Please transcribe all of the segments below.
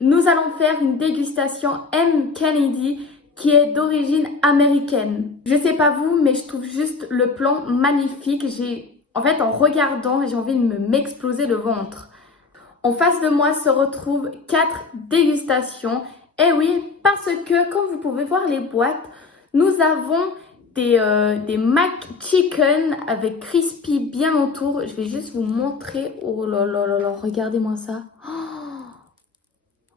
Nous allons faire une dégustation M. Kennedy qui est d'origine américaine. Je sais pas vous, mais je trouve juste le plan magnifique. En fait, en regardant, j'ai envie de m'exploser le ventre. En face de moi se retrouvent 4 dégustations. Et oui, parce que, comme vous pouvez voir les boîtes, nous avons des mac chicken avec crispy bien autour. Je vais juste vous montrer. Oh là là là là, regardez-moi ça.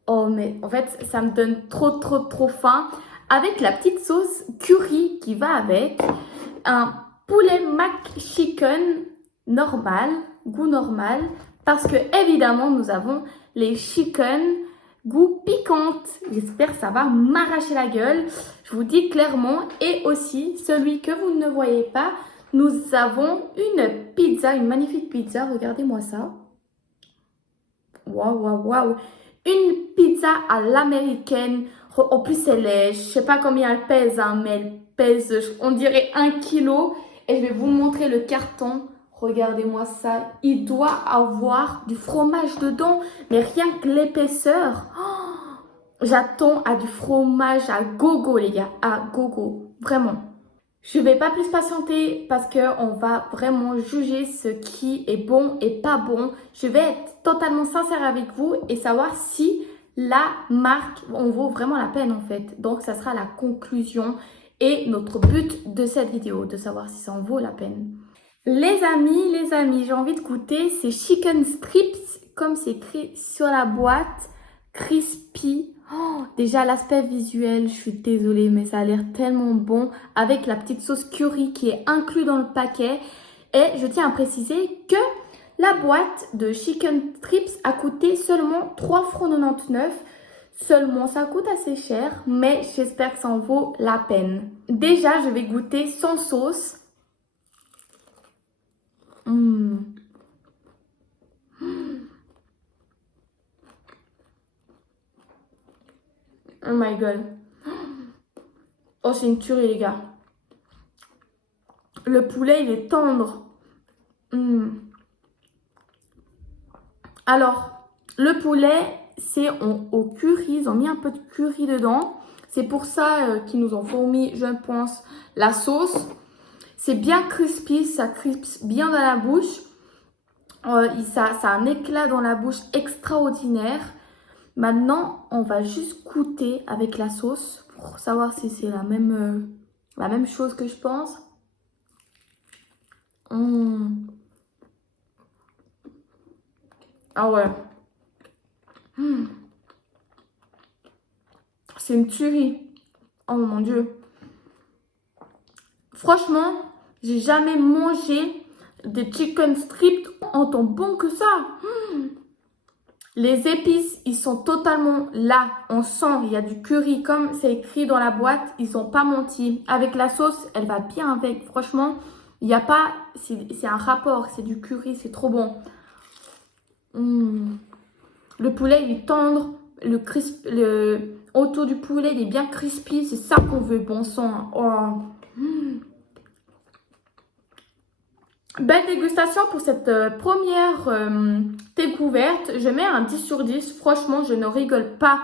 Oh, mais en fait, ça me donne trop faim. Avec la petite sauce curry qui va avec. Un poulet mac chicken normal, goût normal. Parce que, évidemment, nous avons les chicken goût piquante. J'espère que ça va m'arracher la gueule. Je vous dis clairement. Et aussi, celui que vous ne voyez pas, nous avons une pizza, une magnifique pizza. Regardez-moi ça. Waouh, waouh, waouh. Une pizza à l'américaine. En plus, je sais pas combien elle pèse, hein, mais elle pèse, on dirait 1 kilo. Et je vais vous montrer le carton. Regardez-moi ça. Il doit avoir du fromage dedans, mais rien que l'épaisseur. Oh, j'attends à du fromage à gogo, les gars. À gogo. Vraiment. Je ne vais pas plus patienter parce qu'on va vraiment juger ce qui est bon et pas bon. Je vais être totalement sincère avec vous et savoir si la marque en vaut vraiment la peine en fait. Donc, ça sera la conclusion et notre but de cette vidéo, de savoir si ça en vaut la peine. Les amis, j'ai envie de goûter ces chicken strips comme c'est écrit sur la boîte. Crispy. Oh, déjà l'aspect visuel, je suis désolée, mais ça a l'air tellement bon avec la petite sauce curry qui est inclue dans le paquet. Et je tiens à préciser que la boîte de chicken strips a coûté seulement 3,99 €. Seulement, ça coûte assez cher, mais j'espère que ça en vaut la peine. Déjà, je vais goûter sans sauce. Oh my god. Oh, c'est une tuerie, les gars. Le poulet, il est tendre. Alors, le poulet, c'est au curry. Ils ont mis un peu de curry dedans. C'est pour ça qu'ils nous ont fourni, je pense, la sauce. C'est bien crispy. Ça crispe bien dans la bouche. Ça a un éclat dans la bouche extraordinaire. Maintenant, on va juste goûter avec la sauce pour savoir si c'est la même chose que je pense. Ah ouais. C'est une tuerie. Oh mon Dieu. Franchement, j'ai jamais mangé des chicken strips en tant bon que ça. Les épices, ils sont totalement là. On sent, il y a du curry. Comme c'est écrit dans la boîte, ils n'ont pas menti. Avec la sauce, elle va bien avec. Franchement, il n'y a pas... C'est un rapport, c'est du curry, c'est trop bon. Le poulet, il est tendre. Autour du poulet, il est bien crispy. C'est ça qu'on veut, bon sang. Oh. Belle dégustation pour cette première découverte. Je mets un 10 sur 10. Franchement, je ne rigole pas.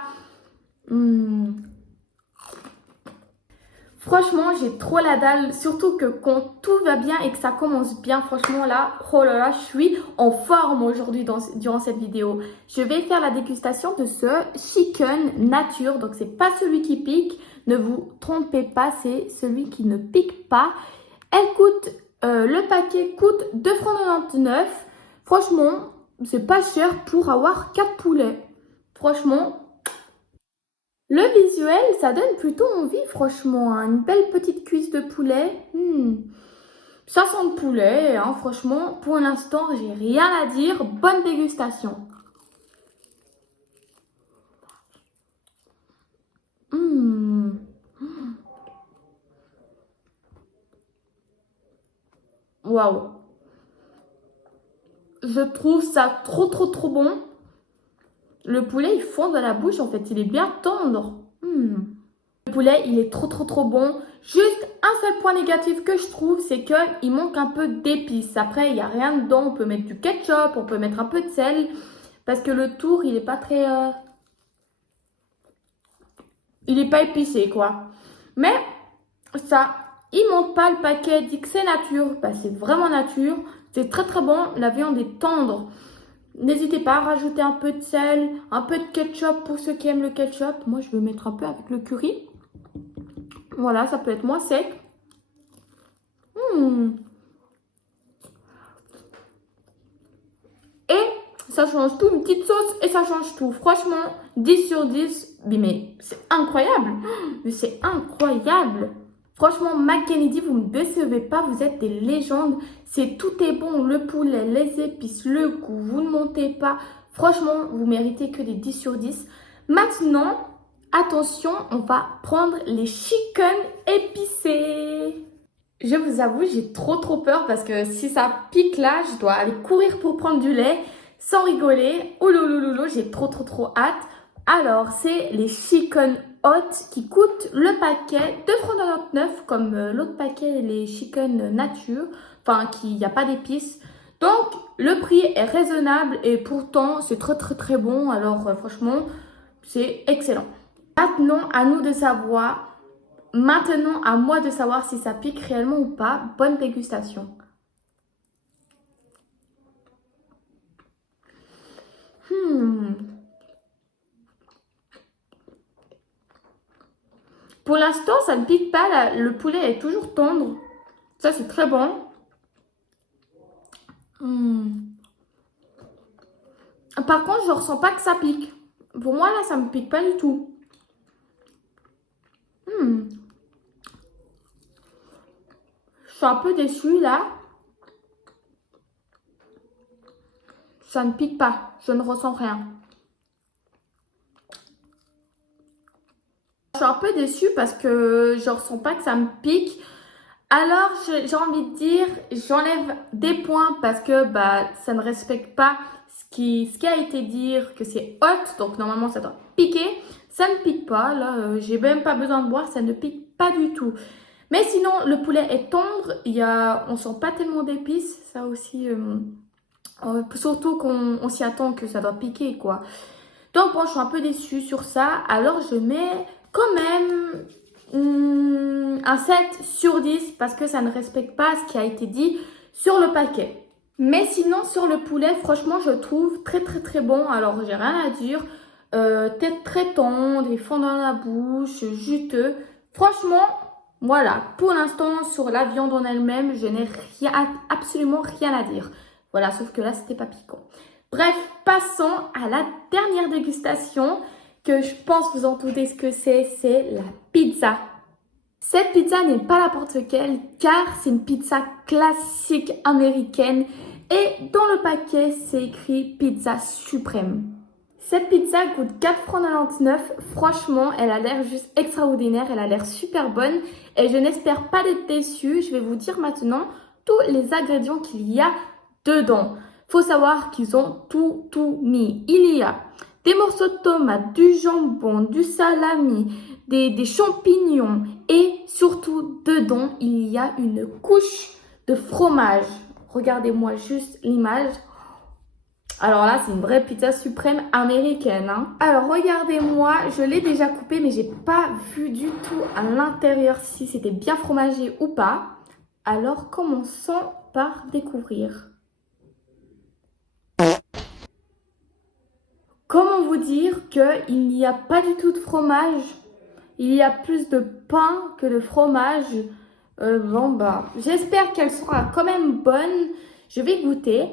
Franchement, j'ai trop la dalle. Surtout que quand tout va bien et que ça commence bien, franchement là, oh là là, je suis en forme aujourd'hui durant cette vidéo. Je vais faire la dégustation de ce chicken nature. Donc, c'est pas celui qui pique. Ne vous trompez pas, c'est celui qui ne pique pas. Le paquet coûte 2,99 €. Franchement, c'est pas cher pour avoir 4 poulets. Franchement, le visuel, ça donne plutôt envie, franchement. Hein. Une belle petite cuisse de poulet. Ça sent le poulet, hein, franchement. Pour l'instant, j'ai rien à dire. Bonne dégustation. Waouh. Je trouve ça trop bon. Le poulet, il fond dans la bouche, en fait. Il est bien tendre. Le poulet, il est trop bon. Juste un seul point négatif que je trouve, c'est qu'il manque un peu d'épices. Après, il n'y a rien dedans. On peut mettre du ketchup, on peut mettre un peu de sel. Parce que le tour, il n'est pas très... il n'est pas épicé, quoi. Mais ça, il montre pas le paquet, dit que c'est nature. Bah, c'est vraiment nature. C'est très très bon. La viande est tendre. N'hésitez pas à rajouter un peu de sel, un peu de ketchup pour ceux qui aiment le ketchup. Moi, je vais mettre un peu avec le curry. Voilà, ça peut être moins sec. Et ça change tout, une petite sauce et ça change tout. Franchement, 10 sur 10, mais c'est incroyable. Mais c'est incroyable. Franchement, McKennedy, vous ne me décevez pas, vous êtes des légendes. Tout est bon, le poulet, les épices, le goût, vous ne montez pas. Franchement, vous méritez que des 10 sur 10. Maintenant, attention, on va prendre les chicken épicés. Je vous avoue, j'ai trop peur parce que si ça pique là, je dois aller courir pour prendre du lait sans rigoler. Oh lolo, j'ai trop hâte. Alors, c'est les chicken hot qui coûtent le paquet 2,99 € comme l'autre paquet, les chicken nature, enfin qui n'y a pas d'épices. Donc, le prix est raisonnable et pourtant, c'est très bon. Alors, franchement, c'est excellent. Maintenant, à nous de savoir. Maintenant, à moi de savoir si ça pique réellement ou pas. Bonne dégustation. Pour l'instant, ça ne pique pas. Le poulet est toujours tendre. Ça, c'est très bon. Par contre, je ne ressens pas que ça pique. Pour moi, là, ça ne me pique pas du tout. Je suis un peu déçue, là. Ça ne pique pas. Je ne ressens rien. Je suis un peu déçue parce que je ne ressens pas que ça me pique. Alors, j'ai envie de dire, j'enlève des points parce que ça ne respecte pas ce qui a été dit, que c'est hot. Donc, normalement, ça doit piquer. Ça ne pique pas. Là, j'ai même pas besoin de boire. Ça ne pique pas du tout. Mais sinon, le poulet est tendre. On sent pas tellement d'épices. Ça aussi, surtout qu'on s'y attend que ça doit piquer, quoi. Donc, bon, je suis un peu déçue sur ça. Alors, je mets quand même un 7 sur 10 parce que ça ne respecte pas ce qui a été dit sur le paquet. Mais sinon, sur le poulet, franchement, je trouve très bon. Alors, j'ai rien à dire. Tête très tendre, il fond dans la bouche, juteux. Franchement, voilà. Pour l'instant, sur la viande en elle-même, je n'ai absolument rien à dire. Voilà, sauf que là, c'était pas piquant. Bref, passons à la dernière dégustation que je pense vous en doutez ce que c'est la pizza. Cette pizza n'est pas n'importe quelle car c'est une pizza classique américaine et dans le paquet c'est écrit pizza suprême. Cette pizza coûte 4,99 €. Franchement, elle a l'air juste extraordinaire, elle a l'air super bonne et je n'espère pas d'être déçue. Je vais vous dire maintenant tous les ingrédients qu'il y a dedans. Faut savoir qu'ils ont tout mis. Il y a des morceaux de tomates, du jambon, du salami, des champignons et surtout dedans, il y a une couche de fromage. Regardez-moi juste l'image. Alors là, c'est une vraie pizza suprême américaine. Alors regardez-moi, je l'ai déjà coupé mais j'ai pas vu du tout à l'intérieur si c'était bien fromagé ou pas. Alors commençons par découvrir. Comment vous dire qu'il n'y a pas du tout de fromage? Il y a plus de pain que de fromage. J'espère qu'elle sera quand même bonne. Je vais goûter.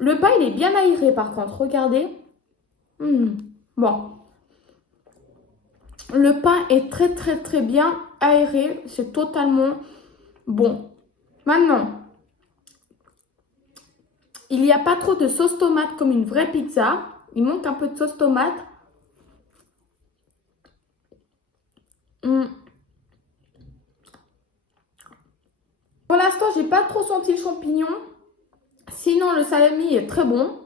Le pain, il est bien aéré par contre. Regardez. Bon. Le pain est très bien aéré. C'est totalement bon. Maintenant. Il n'y a pas trop de sauce tomate comme une vraie pizza. Il manque un peu de sauce tomate. Pour l'instant, j'ai pas trop senti le champignon. Sinon, le salami est très bon.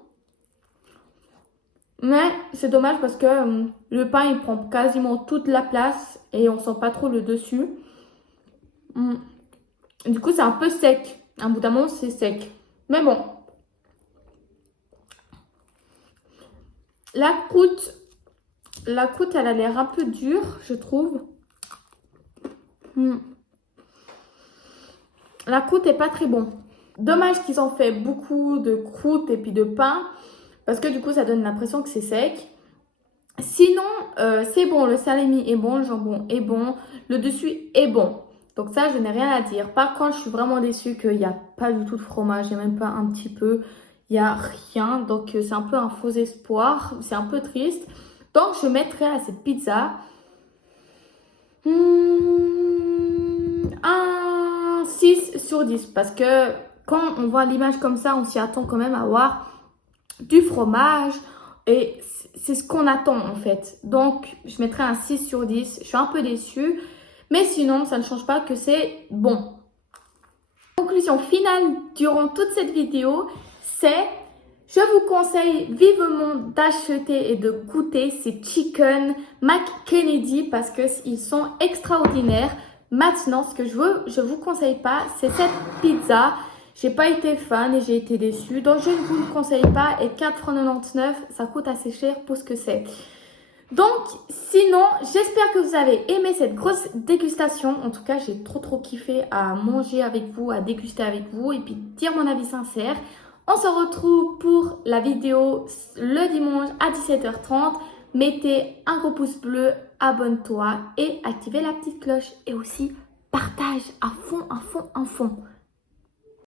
Mais c'est dommage parce que le pain, il prend quasiment toute la place et on sent pas trop le dessus. Du coup, c'est un peu sec. À un bout d'un moment, c'est sec. Mais bon. La croûte, elle a l'air un peu dure, je trouve. La croûte est pas très bon. Dommage qu'ils ont fait beaucoup de croûte et puis de pain. Parce que du coup, ça donne l'impression que c'est sec. Sinon, c'est bon. Le salami est bon, le jambon est bon. Le dessus est bon. Donc ça, je n'ai rien à dire. Par contre, je suis vraiment déçue qu'il n'y a pas du tout de fromage. Il n'y a même pas un petit peu. Il n'y a rien. Donc c'est un peu un faux espoir. C'est un peu triste. Donc je mettrai à cette pizza un 6 sur 10. Parce que quand on voit l'image comme ça, on s'y attend quand même à voir du fromage. Et c'est ce qu'on attend en fait. Donc je mettrai un 6 sur 10. Je suis un peu déçue. Mais sinon, ça ne change pas que c'est bon. Conclusion finale durant toute cette vidéo, c'est je vous conseille vivement d'acheter et de goûter ces chicken McKennedy parce qu'ils sont extraordinaires. Maintenant, ce que je vous conseille pas, c'est cette pizza. J'ai pas été fan et j'ai été déçue. Donc, je ne vous le conseille pas. Et 4,99 €, ça coûte assez cher pour ce que c'est. Donc, sinon, j'espère que vous avez aimé cette grosse dégustation. En tout cas, j'ai trop kiffé à manger avec vous, à déguster avec vous et puis dire mon avis sincère. On se retrouve pour la vidéo le dimanche à 17h30. Mettez un gros pouce bleu, abonne-toi et activez la petite cloche. Et aussi, partage à fond.